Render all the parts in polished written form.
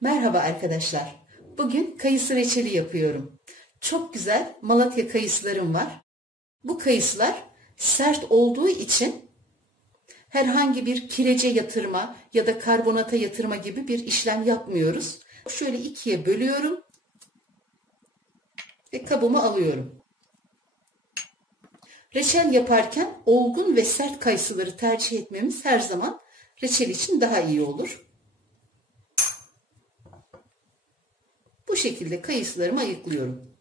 Merhaba arkadaşlar. Bugün kayısı reçeli yapıyorum. Çok güzel Malatya kayısılarım var. Bu kayısılar sert olduğu için herhangi bir kirece yatırma ya da karbonata yatırma gibi bir işlem yapmıyoruz. Şöyle ikiye bölüyorum ve kabıma alıyorum. Reçel yaparken olgun ve sert kayısıları tercih etmemiz her zaman reçel için daha iyi olur. Bu şekilde kayısılarımı ayıklıyorum.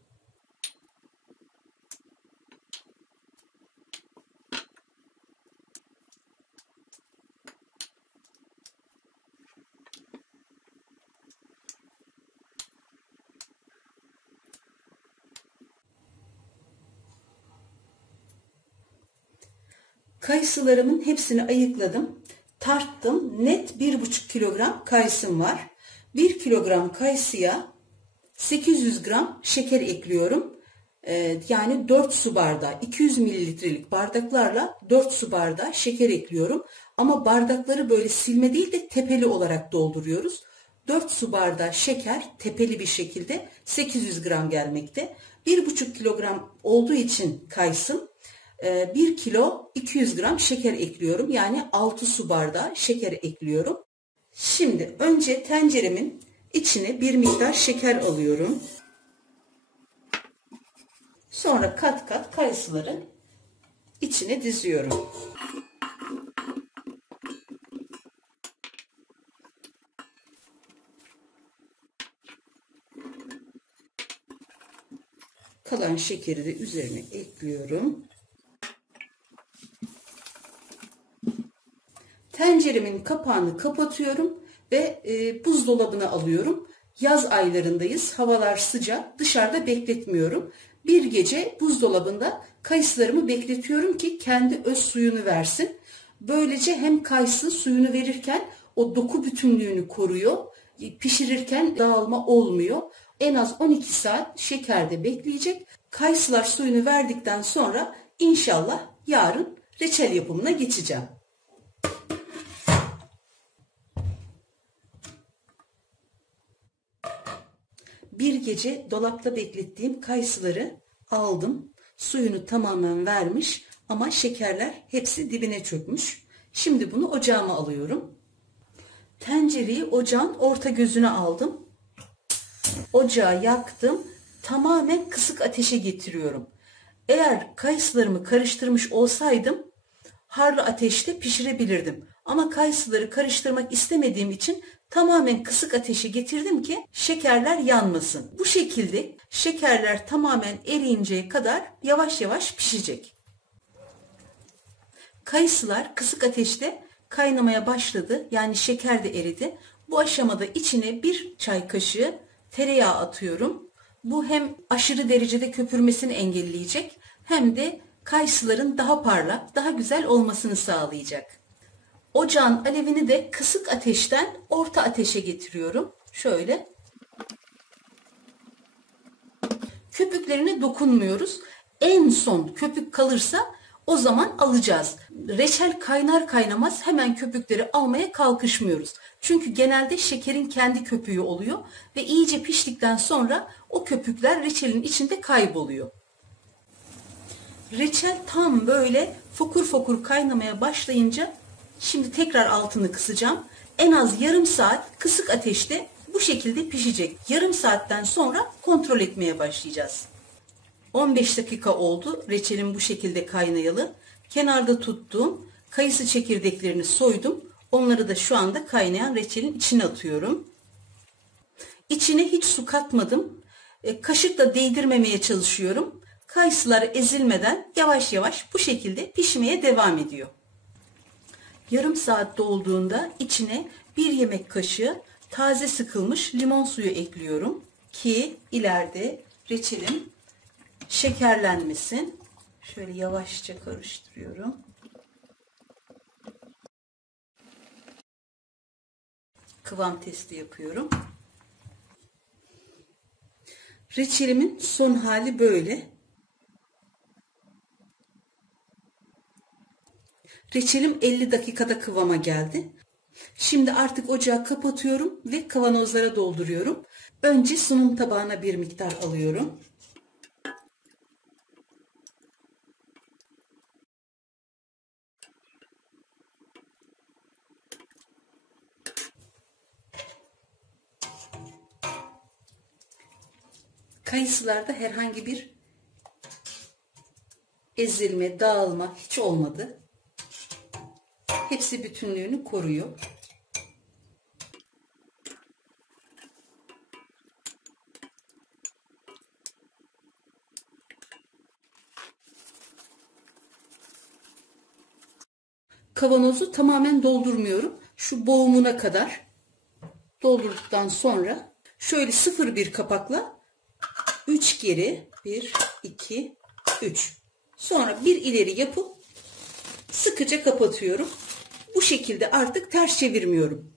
Kayısılarımın hepsini ayıkladım. Tarttım. Net 1,5 kilogram kayısım var. 1 kilogram kayısıya 800 gram şeker ekliyorum. Yani 4 su bardağı, 200 mililitrelik bardaklarla 4 su bardağı şeker ekliyorum. Ama bardakları böyle silme değil de tepeli olarak dolduruyoruz. 4 su bardağı şeker tepeli bir şekilde 800 gram gelmekte. 1,5 kilogram olduğu için kayısım 1 kilo 200 gram şeker ekliyorum. Yani 6 su bardağı şeker ekliyorum. Şimdi önce tenceremin içine bir miktar şeker alıyorum. Sonra kat kat kayısıları içine diziyorum. Kalan şekeri de üzerine ekliyorum. Tenceremin kapağını kapatıyorum ve buzdolabına alıyorum. Yaz aylarındayız. Havalar sıcak. Dışarıda bekletmiyorum. Bir gece buzdolabında kayısılarımı bekletiyorum ki kendi öz suyunu versin. Böylece hem kayısı suyunu verirken o doku bütünlüğünü koruyor. Pişirirken dağılma olmuyor. En az 12 saat şekerde bekleyecek. Kayısılar suyunu verdikten sonra inşallah yarın reçel yapımına geçeceğim. Bir gece dolapta beklettiğim kayısıları aldım. Suyunu tamamen vermiş ama şekerler hepsi dibine çökmüş. Şimdi bunu ocağıma alıyorum. Tencereyi ocağın orta gözüne aldım. Ocağı yaktım. Tamamen kısık ateşe getiriyorum. Eğer kayısılarımı karıştırmış olsaydım harlı ateşte pişirebilirdim. Ama kayısıları karıştırmak istemediğim için tamamen kısık ateşe getirdim ki şekerler yanmasın. Bu şekilde şekerler tamamen eriyinceye kadar yavaş yavaş pişecek. Kayısılar kısık ateşte kaynamaya başladı. Yani şeker de eridi. Bu aşamada içine bir çay kaşığı tereyağı atıyorum. Bu hem aşırı derecede köpürmesini engelleyecek hem de kayısıların daha parlak, daha güzel olmasını sağlayacak. Ocağın alevini de kısık ateşten orta ateşe getiriyorum. Şöyle. Köpüklerine dokunmuyoruz. En son köpük kalırsa o zaman alacağız. Reçel kaynar kaynamaz hemen köpükleri almaya kalkışmıyoruz. Çünkü genelde şekerin kendi köpüğü oluyor ve iyice piştikten sonra o köpükler reçelin içinde kayboluyor. Reçel tam böyle fokur fokur kaynamaya başlayınca şimdi tekrar altını kısacağım. En az yarım saat kısık ateşte bu şekilde pişecek. Yarım saatten sonra kontrol etmeye başlayacağız. 15 dakika oldu reçelim bu şekilde kaynayalı. Kenarda tuttuğum kayısı çekirdeklerini soydum. Onları da şu anda kaynayan reçelin içine atıyorum. İçine hiç su katmadım. Kaşıkla değdirmemeye çalışıyorum. Kayısılar ezilmeden yavaş yavaş bu şekilde pişmeye devam ediyor. Yarım saat dolduğunda içine 1 yemek kaşığı taze sıkılmış limon suyu ekliyorum ki ileride reçelim şekerlenmesin. Şöyle yavaşça karıştırıyorum. Kıvam testi yapıyorum. Reçelimin son hali böyle. Reçelim 50 dakikada kıvama geldi. Şimdi artık ocağı kapatıyorum ve kavanozlara dolduruyorum. Önce sunum tabağına bir miktar alıyorum. Kayısılarda herhangi bir ezilme, dağılma hiç olmadı. Hepsi bütünlüğünü koruyor. Kavanozu tamamen doldurmuyorum. Şu boğumuna kadar doldurduktan sonra şöyle 0,1 kapakla 3 geri 1, 2, 3. Sonra bir ileri yapıp sıkıca kapatıyorum. Bu şekilde artık ters çevirmiyorum.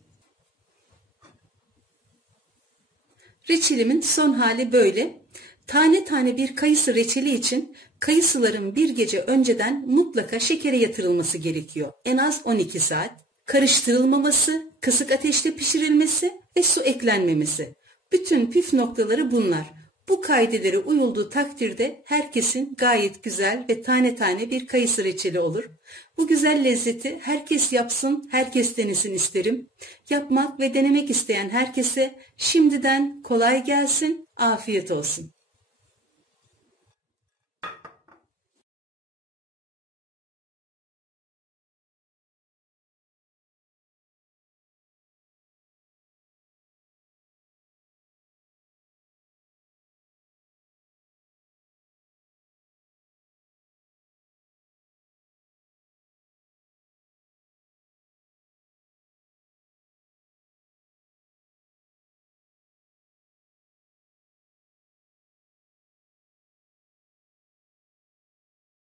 Reçelimin son hali böyle. Tane tane bir kayısı reçeli için kayısıların bir gece önceden mutlaka şekere yatırılması gerekiyor. En az 12 saat. Karıştırılmaması, kısık ateşte pişirilmesi ve su eklenmemesi. Bütün püf noktaları bunlar. Bu kaidelere uyulduğu takdirde herkesin gayet güzel ve tane tane bir kayısı reçeli olur. Bu güzel lezzeti herkes yapsın, herkes denesin isterim. Yapmak ve denemek isteyen herkese şimdiden kolay gelsin, afiyet olsun.